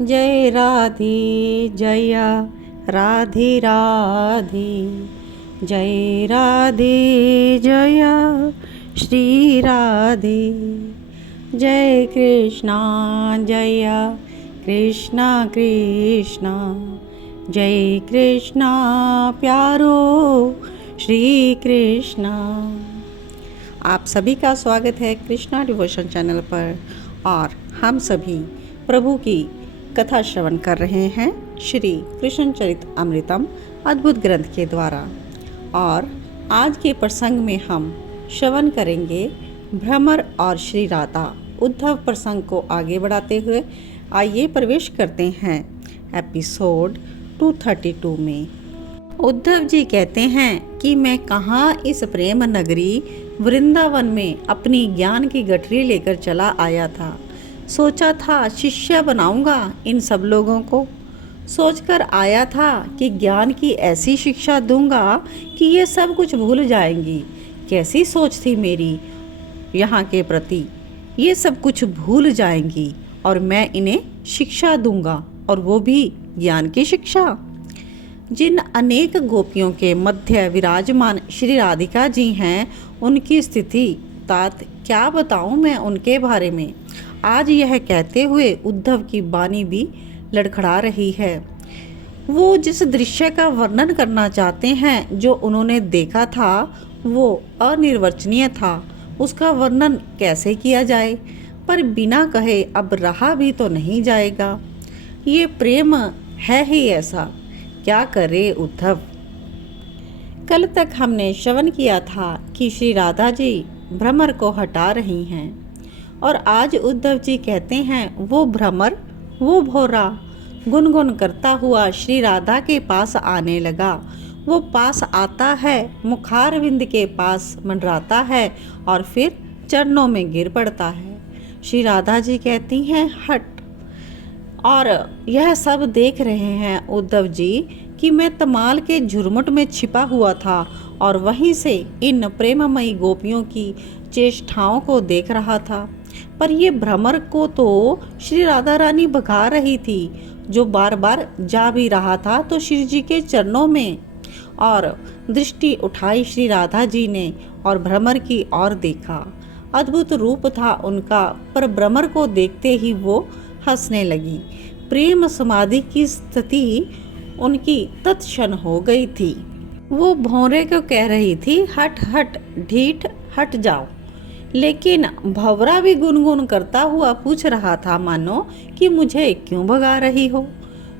जय राधे जय राधे राधे, जय राधे जय श्री राधे। जय कृष्णा कृष्णा, जय कृष्णा प्यारो श्री कृष्णा। आप सभी का स्वागत है कृष्णा डिवोशन चैनल पर और हम सभी प्रभु की कथा श्रवण कर रहे हैं श्री कृष्ण चरित अमृतम अद्भुत ग्रंथ के द्वारा। और आज के प्रसंग में हम श्रवण करेंगे भ्रमर और श्री राधा उद्धव प्रसंग को आगे बढ़ाते हुए। आइए प्रवेश करते हैं एपिसोड 232 में। उद्धव जी कहते हैं कि मैं कहाँ इस प्रेम नगरी वृंदावन में अपनी ज्ञान की गठरी लेकर चला आया था। सोचा था शिष्य बनाऊंगा इन सब लोगों को। सोचकर आया था कि ज्ञान की ऐसी शिक्षा दूंगा कि ये सब कुछ भूल जाएंगी। कैसी सोच थी मेरी यहाँ के प्रति, ये सब कुछ भूल जाएंगी और मैं इन्हें शिक्षा दूंगा, और वो भी ज्ञान की शिक्षा। जिन अनेक गोपियों के मध्य विराजमान श्री राधिका जी हैं, उनकी स्थिति तात क्या बताऊं मैं उनके बारे में। आज यह कहते हुए उद्धव की वाणी भी लड़खड़ा रही है। वो जिस दृश्य का वर्णन करना चाहते हैं, जो उन्होंने देखा था, वो अनिर्वचनीय था। उसका वर्णन कैसे किया जाए, पर बिना कहे अब रहा भी तो नहीं जाएगा। ये प्रेम है ही ऐसा, क्या करे उद्धव। कल तक हमने श्रवण किया था कि श्री राधा जी भ्रमर को हटा रही हैं, और आज उद्धव जी कहते हैं वो भ्रमर, वो भौरा गुनगुन करता हुआ श्री राधा के पास आने लगा। वो पास आता है, मुखारविंद के पास मंडराता है और फिर चरणों में गिर पड़ता है। श्री राधा जी कहती हैं हट। और यह सब देख रहे हैं उद्धव जी कि मैं तमाल के झुरमुट में छिपा हुआ था और वहीं से इन प्रेममयी गोपियों की चेष्टाओं को देख रहा था। पर ये भ्रमर को तो श्री राधा रानी भगा रही थी, जो बार बार जा भी रहा था तो श्री जी के चरणों में। और दृष्टि उठाई श्री राधा जी ने और भ्रमर की ओर देखा। अद्भुत रूप था उनका, पर भ्रमर को देखते ही वो हंसने लगी। प्रेम समाधि की स्थिति उनकी तत्क्षण हो गई थी। वो भौरे को कह रही थी हट हट ढीठ हट जाओ, लेकिन भंवरा भी गुनगुन करता हुआ पूछ रहा था मानो कि मुझे क्यों भगा रही हो।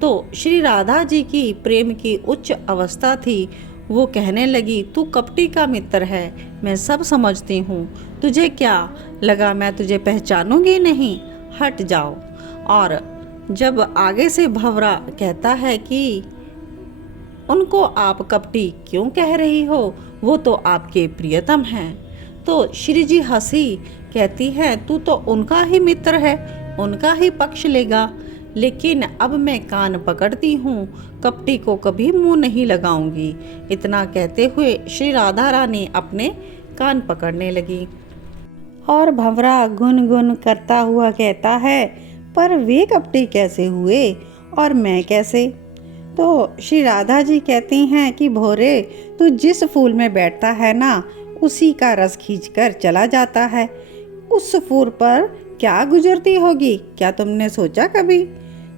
तो श्री राधा जी की प्रेम की उच्च अवस्था थी। वो कहने लगी तू कपटी का मित्र है, मैं सब समझती हूँ। तुझे क्या लगा मैं तुझे पहचानूंगी नहीं, हट जाओ। और जब आगे से भंवरा कहता है कि उनको आप कपटी क्यों कह रही हो, वो तो आपके प्रियतम हैं, तो श्री जी हंसी, कहती है तू तो उनका ही मित्र है, उनका ही पक्ष लेगा, लेकिन अब मैं कान पकड़ती हूँ, कपटी को कभी मुंह नहीं लगाऊंगी। इतना कहते हुए श्री राधा रानी अपने कान पकड़ने लगी। और भंवरा गुनगुन करता हुआ कहता है पर वे कपटी कैसे हुए और मैं कैसे। तो श्री राधा जी कहती हैं कि भोरे तू जिस फूल में बैठता है ना, उसी का रस खींचकर चला जाता है। उस फूल पर क्या गुजरती होगी, क्या तुमने सोचा कभी।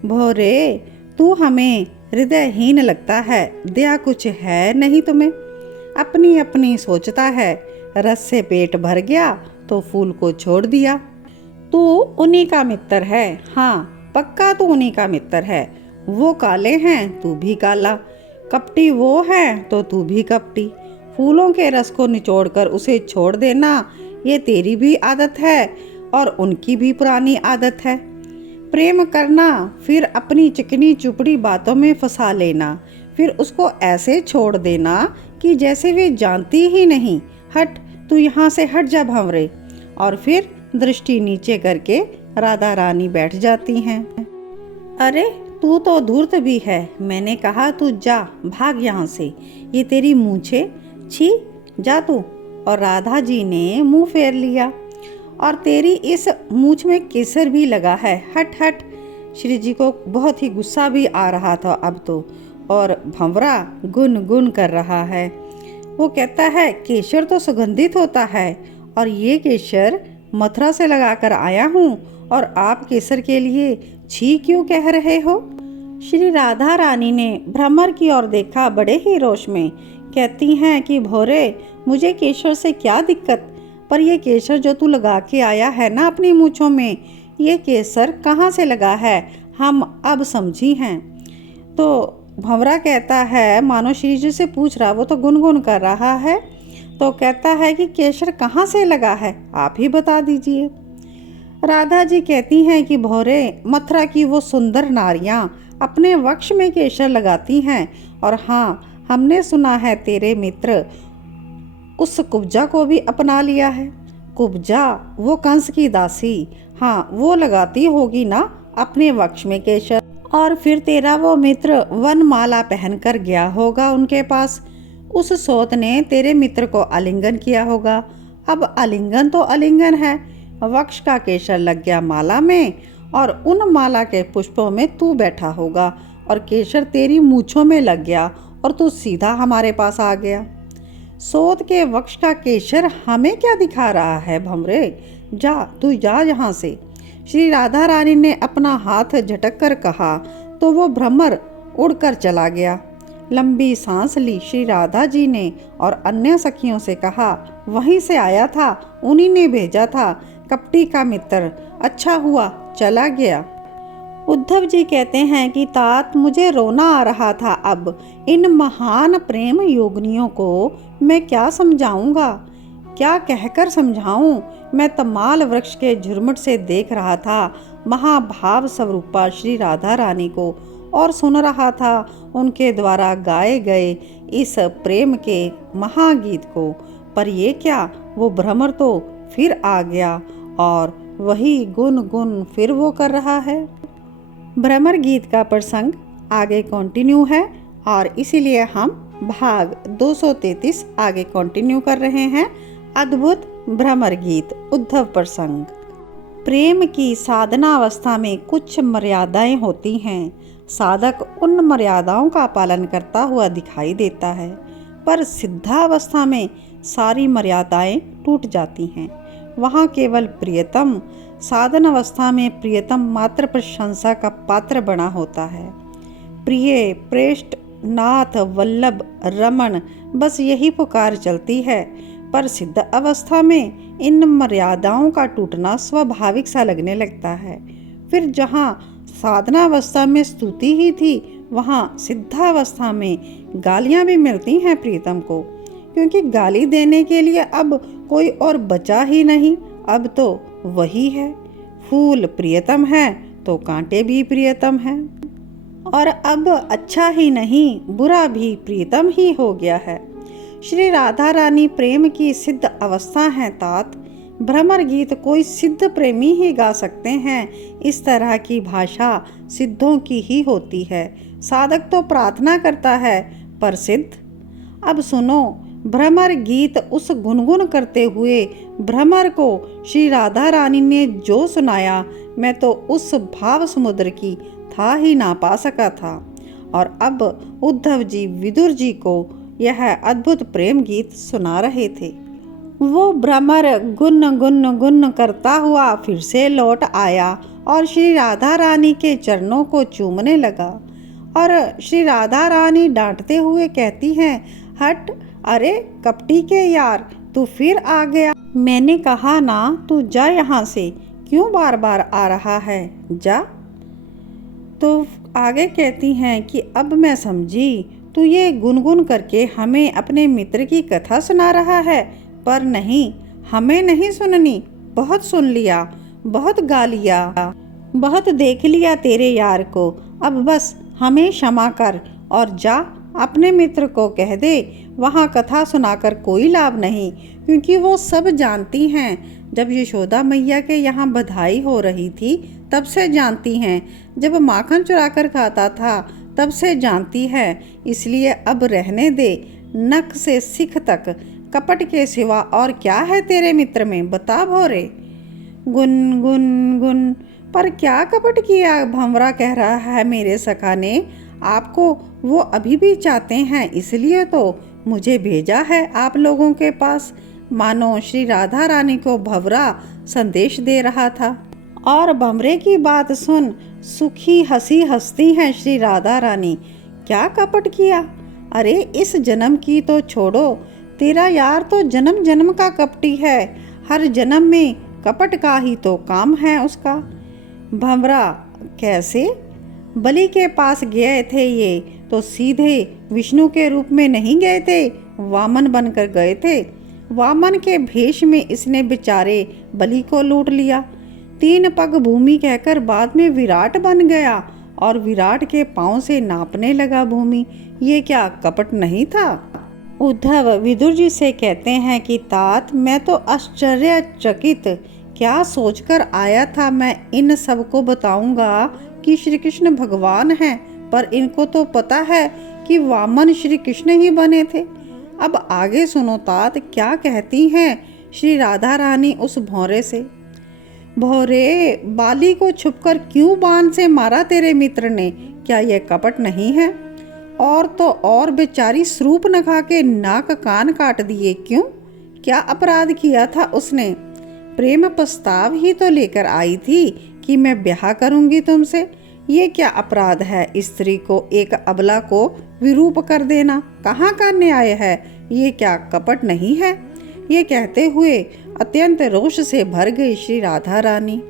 भोरे तू हमें हृदयहीन लगता है, दया कुछ है नहीं तुम्हें, अपनी अपनी सोचता है। रस से पेट भर गया तो फूल को छोड़ दिया। तू उन्हीं का मित्र है, हाँ पक्का तू उन्हीं का मित्र है। वो काले हैं तू भी काला, कपटी वो है तो तू भी कपटी। फूलों के रस को निचोड़कर उसे छोड़ देना, ये तेरी भी आदत है और उनकी भी पुरानी आदत है। प्रेम करना, फिर अपनी चिकनी चुपड़ी बातों में फंसा लेना, फिर उसको ऐसे छोड़ देना कि जैसे वे जानती ही नहीं। हट, तू यहाँ से हट जा भंवरे। और फिर दृष्टि नीचे करके राधा रानी बैठ जाती हैं। अरे तू तो धूर्त भी है, मैंने कहा तू जा, भाग यहाँ से, ये तेरी मूछे, छी जा तू। और राधा जी ने मुंह फेर लिया, और तेरी इस मूछ में केसर भी लगा है, हट हट। श्री जी को बहुत ही गुस्सा भी आ रहा था अब तो, और भंवरा गुन गुन कर रहा है। वो कहता है केसर तो सुगंधित होता है और ये केसर मथुरा से लगाकर आया हूँ, और आप केसर के लिए छी क्यों कह रहे हो? श्री राधा रानी ने भ्रमर की ओर देखा बड़े ही रोष में। कहती हैं कि भोरे मुझे केसर से क्या दिक्कत, पर ये केसर जो तू लगा के आया है ना अपनी मूँछों में, ये केसर कहाँ से लगा है, हम अब समझी हैं। तो भंवरा कहता है, मानो श्री जी से पूछ रहा, वो तो गुनगुन कर रहा है, तो कहता है कि केसर कहाँ से लगा है, आप ही बता दीजिए। राधा जी कहती हैं कि भोरे मथुरा की वो सुंदर नारियां अपने वक्ष में केसर लगाती हैं, और हाँ, हमने सुना है तेरे मित्र उस कुब्जा को भी अपना लिया है। कुब्जा वो कंस की दासी, हाँ, वो लगाती होगी ना अपने वक्ष में केसर, और फिर तेरा वो मित्र वनमाला पहनकर गया होगा उनके पास। उस सोत ने तेरे मित्र को आलिंगन किया होगा। अब आलिंगन तो आलिंगन है, वक्ष का केसर लग गया माला में, और उन माला के पुष्पों में तू बैठा होगा, और केसर तेरी मूँछों में लग गया, और तू सीधा हमारे पास आ गया। सोत के वक्ष का केसर हमें क्या दिखा रहा है भंवरे, जा तू जा यहाँ से। श्री राधा रानी ने अपना हाथ झटक कर कहा तो वो भ्रमर उड़कर चला गया। लंबी सांस ली श्री राधा जी ने और अन्य सखियों से कहा, वहीं से आया था, उन्हीं ने भेजा था, कपटी का मित्र, अच्छा हुआ चला गया। उद्धव जी कहते हैं कि तात मुझे रोना आ रहा था। अब इन महान प्रेम योगिनियों को मैं क्या समझाऊंगा, क्या कहकर समझाऊं। मैं तमाल वृक्ष के झुरमुट से देख रहा था महाभाव स्वरूपा श्री राधा रानी को, और सुन रहा था उनके द्वारा गाए गए इस प्रेम के महागीत को। पर ये क्या, वो भ्रमर तो फिर आ गया और वही गुन गुन फिर वो कर रहा है। भ्रमर गीत का प्रसंग आगे कंटिन्यू है, और इसीलिए हम भाग 233 आगे कंटिन्यू कर रहे हैं। अद्भुत भ्रमर गीत उद्धव प्रसंग। प्रेम की साधना अवस्था में कुछ मर्यादाएं होती हैं। साधक उन मर्यादाओं का पालन करता हुआ दिखाई देता है, पर सिद्धावस्था में सारी मर्यादाएं टूट जाती हैं। वहाँ केवल प्रियतम, साधन अवस्था में प्रियतम मात्र प्रशंसा का पात्र बना होता है। प्रिय, प्रेष्ठ, नाथ, वल्लभ, रमण, बस यही पुकार चलती है। पर सिद्ध अवस्था में इन मर्यादाओं का टूटना स्वाभाविक सा लगने लगता है। फिर जहाँ साधना अवस्था में स्तुति ही थी, वहाँ सिद्धावस्था में गालियाँ भी मिलती हैं प्रीतम को, क्योंकि गाली देने के लिए अब कोई और बचा ही नहीं। अब तो वही है, फूल प्रियतम है तो कांटे भी प्रियतम हैं, और अब अच्छा ही नहीं बुरा भी प्रियतम ही हो गया है। श्री राधा रानी प्रेम की सिद्ध अवस्था है तात। भ्रमर गीत कोई सिद्ध प्रेमी ही गा सकते हैं। इस तरह की भाषा सिद्धों की ही होती है। साधक तो प्रार्थना करता है, पर सिद्ध। अब सुनो, भ्रमर गीत उस गुनगुन करते हुए भ्रमर को श्री राधा रानी ने जो सुनाया, मैं तो उस भाव समुद्र की था ही ना पा सका था। और अब उद्धव जी विदुर जी को यह अद्भुत प्रेम गीत सुना रहे थे। वो भ्रमर गुन गुन गुन करता हुआ फिर से लौट आया और श्री राधा रानी के चरणों को चूमने लगा। और श्री राधा रानी डांटते हुए कहती हैं, हट, अरे कपटी के यार, तू फिर आ गया। मैंने कहा ना तू जा यहाँ से, क्यों बार बार आ रहा है, जा। तो आगे कहती हैं कि अब मैं समझी, तू ये गुनगुन करके हमें अपने मित्र की कथा सुना रहा है, पर नहीं, हमें नहीं सुननी। बहुत सुन लिया, बहुत गा लिया, बहुत देख लिया तेरे यार को। अब बस हमें क्षमा कर और जा, अपने मित्र को कह दे वहाँ कथा सुनाकर कोई लाभ नहीं, क्योंकि वो सब जानती हैं। जब यशोदा मैया के यहाँ बधाई हो रही थी तब से जानती हैं, जब माखन चुरा कर खाता था तब से जानती है। इसलिए अब रहने दे, नख से सिख तक कपट के सिवा और क्या है तेरे मित्र में, बता भोरे। गुन गुन गुन पर क्या कपट किया, भंवरा कह रहा है मेरे सखा ने। आपको वो अभी भी चाहते हैं, इसलिए तो मुझे भेजा है आप लोगों के पास। मानो श्री राधा रानी को भंवरा संदेश दे रहा था। और भंवरे की बात सुन सुखी हंसी हंसती हैं श्री राधा रानी। क्या कपट किया? अरे इस जन्म की तो छोड़ो, तेरा यार तो जन्म जन्म का कपटी है। हर जन्म में कपट का ही तो काम है उसका। भंवरा कैसे? बलि के पास गए थे ये तो सीधे विष्णु के रूप में नहीं गए थे, वामन बनकर गए थे। वामन के भेष में इसने बेचारे बलि को लूट लिया। 3 पग भूमि कहकर बाद में विराट बन गया और विराट के पांव से नापने लगा भूमि। ये क्या कपट नहीं था? उद्धव विदुर जी से कहते हैं कि तात, मैं तो आश्चर्यचकित क्या सोचकर आया था। मैं इन सबको बताऊंगा कि श्री कृष्ण भगवान हैं, पर इनको तो पता है कि वामन श्री कृष्ण ही बने थे। अब आगे सुनो तात, क्या कहती हैं श्री राधा रानी उस भौरे से। भौरे, बाली को छुपकर क्यों बाण से मारा तेरे मित्र ने? क्या यह कपट नहीं है? और तो और बेचारी शूर्पणखा के नाक कान काट दिए, क्यों? क्या अपराध किया था उसने? प्रेम प्रस्ताव ही तो लेकर आई थी कि मैं ब्याह करूंगी तुमसे। ये क्या अपराध है स्त्री को एक अबला को विरूप कर देना? कहाँ का न्याय है? ये क्या कपट नहीं है? ये कहते हुए अत्यंत रोष से भर गई श्री राधा रानी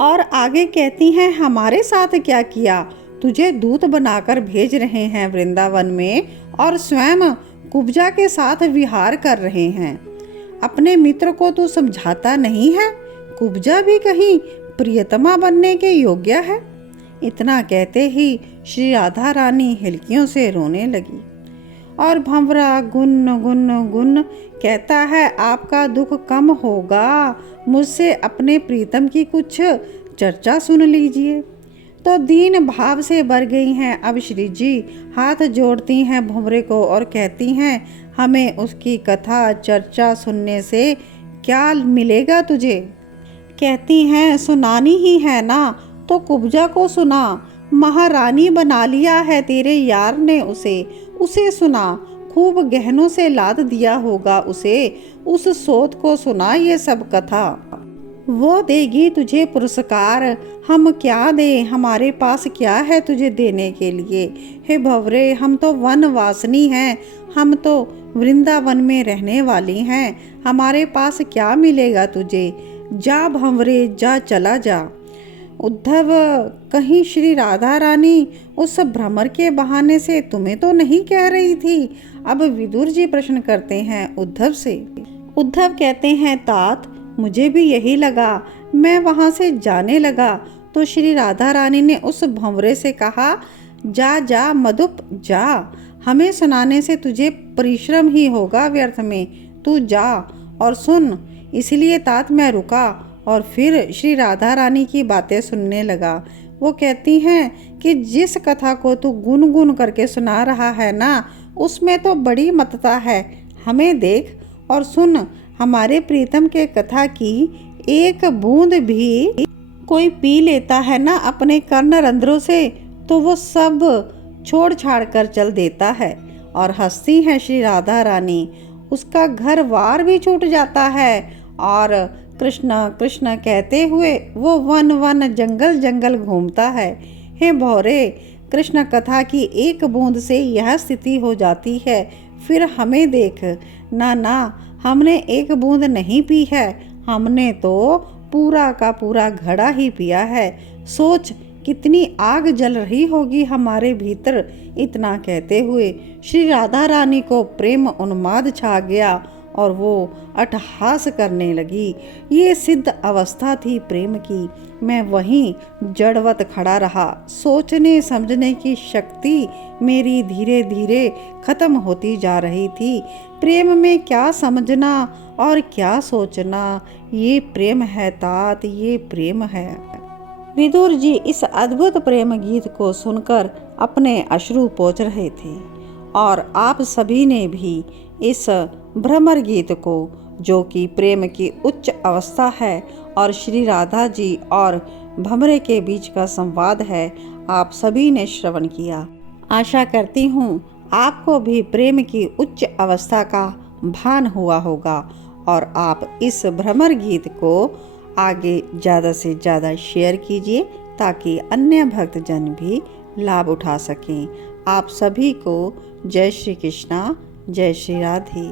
और आगे कहती हैं, हमारे साथ क्या किया? तुझे दूत बनाकर भेज रहे हैं वृंदावन में और स्वयं कुब्जा के साथ विहार कर रहे हैं। अपने मित्र को तू समझाता नहीं है? कुब्जा भी कहीं प्रियतमा बनने के योग्य है? इतना कहते ही श्री राधा रानी हिलकियों से रोने लगी और भंवरा गुन गुन गुन कहता है, आपका दुख कम होगा, मुझसे अपने प्रीतम की कुछ चर्चा सुन लीजिए। तो दीन भाव से भर गई हैं अब श्री जी, हाथ जोड़ती हैं भंवरे को और कहती हैं, हमें उसकी कथा चर्चा सुनने से क्या मिलेगा तुझे? कहती हैं, सुनानी ही है ना तो कुब्जा को सुना, महारानी बना लिया है तेरे यार ने उसे सुना, खूब गहनों से लाद दिया होगा उसे, उस सोत को सुना ये सब कथा। वो देगी तुझे पुरस्कार, हम क्या दें, हमारे पास क्या है तुझे देने के लिए। हे भंवरे, हम तो वनवासिनी हैं, हम तो वृंदावन में रहने वाली हैं, हमारे पास क्या मिलेगा तुझे। जा भंवरे जा, चला जा। उद्धव, कहीं श्री राधा रानी उस भ्रमर के बहाने से तुम्हें तो नहीं कह रही थी? अब विदुर जी प्रश्न करते हैं उद्धव से। उद्धव कहते हैं, तात मुझे भी यही लगा। मैं वहां से जाने लगा तो श्री राधा रानी ने उस भंवरे से कहा, जा जा मधुप जा, हमें सुनाने से तुझे परिश्रम ही होगा व्यर्थ में, तू जा और सुन। इसलिए तात मैं रुका और फिर श्री राधा रानी की बातें सुनने लगा। वो कहती हैं कि जिस कथा को तू गुनगुन करके सुना रहा है ना, उसमें तो बड़ी मतता है। हमें देख और सुन, हमारे प्रीतम के कथा की एक बूंद भी कोई पी लेता है ना अपने कर्ण रंध्रों से, तो वो सब छोड़ छाड़ कर चल देता है। और हंसती है श्री राधा रानी, उसका घर वार भी छूट जाता है और कृष्ण कृष्ण कहते हुए वो वन वन जंगल जंगल घूमता है। हे भौरे, कृष्ण कथा की एक बूंद से यह स्थिति हो जाती है, फिर हमें देख। ना ना, हमने एक बूंद नहीं पी है, हमने तो पूरा का पूरा घड़ा ही पिया है। सोच कितनी आग जल रही होगी हमारे भीतर। इतना कहते हुए श्री राधा रानी को प्रेम उन्माद छा गया और वो अट्टहास करने लगी। ये सिद्ध अवस्था थी प्रेम की। मैं वहीं जड़वत खड़ा रहा। सोचने समझने की शक्ति मेरी धीरे धीरे खत्म होती जा रही थी। प्रेम में क्या समझना और क्या सोचना, ये प्रेम है तात, ये प्रेम है। विदुर जी इस अद्भुत प्रेम गीत को सुनकर अपने अश्रु पोंछ रहे थे और आप सभी ने भी इस भ्रमर गीत को, जो कि प्रेम की उच्च अवस्था है और श्री राधा जी और भंवरे के बीच का संवाद है, आप सभी ने श्रवण किया। आशा करती हूँ आपको भी प्रेम की उच्च अवस्था का भान हुआ होगा और आप इस भ्रमर गीत को आगे ज़्यादा से ज़्यादा शेयर कीजिए ताकि अन्य भक्तजन भी लाभ उठा सकें। आप सभी को जय श्री कृष्णा, जय श्री राधे।